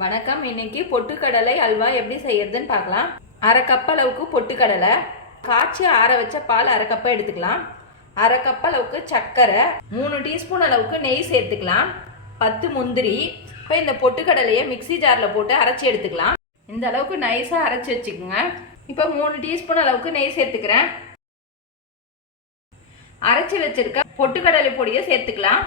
வணக்கம். இன்னைக்கு பொட்டுக்கடலை அல்வா எப்படி செய்யறதுன்னு பார்க்கலாம். அரை கப் அளவுக்கு பொட்டுக்கடலை, காய்ச்சி ஆற வச்ச பால் அரை கப்பை எடுத்துக்கலாம். அரை கப் அளவுக்கு சர்க்கரை, 3 டீஸ்பூன் அளவுக்கு நெய் சேர்த்துக்கலாம். 10 முந்திரி. இப்போ இந்த பொட்டுக்கடலையை மிக்சி ஜாரில் போட்டு அரைச்சி எடுத்துக்கலாம். இந்த அளவுக்கு நைஸாக அரைச்சி வச்சுக்கோங்க. இப்போ 3 டீஸ்பூன் அளவுக்கு நெய் சேர்த்துக்கிறேன். அரைச்சி வச்சிருக்க பொட்டுக்கடலை பொடியை சேர்த்துக்கலாம்.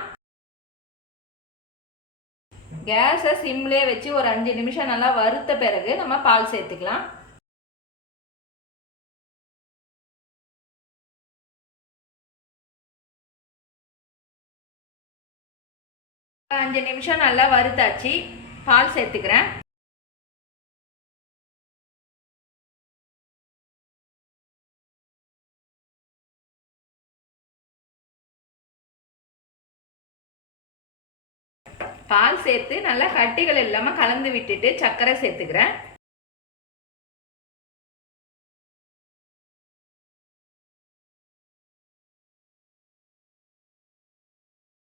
கேஸை சிம்லேயே வச்சு ஒரு 5 நிமிஷம் நல்லா வறுத்த பிறகு நம்ம பால் சேர்த்துக்கலாம். அஞ்சு நிமிஷம் நல்லா வறுத்தாச்சு. பால் சேர்த்துக்கிறேன். பால் சேர்த்து நல்லா கட்டிகள் இல்லாமல் கலந்து விட்டுட்டு சர்க்கரை சேர்த்துக்கிறேன்.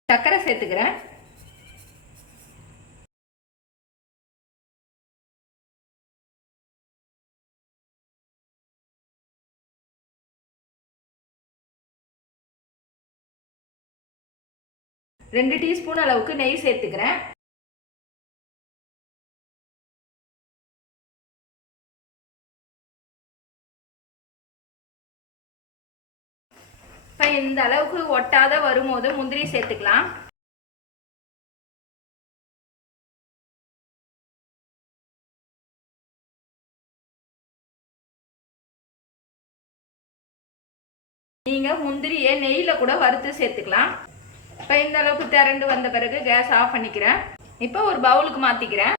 சர்க்கரை சேர்த்துக்கிறேன். ரெண்டு டீஸ்பூன் அளவுக்கு நெய் சேர்த்துக்கிறேன். இப்போ இந்த அளவுக்கு ஒட்டாத வரும்போது முந்திரி சேர்த்துக்கலாம். நீங்கள் முந்திரியை நெய்யில் கூட வறுத்து சேர்த்துக்கலாம். இப்போ இந்த அளவுக்கு திரண்டு வந்த பிறகு கேஸ் ஆஃப் பண்ணிக்கிறேன். இப்போ ஒரு பவுலுக்கு மாற்றிக்கிறேன்.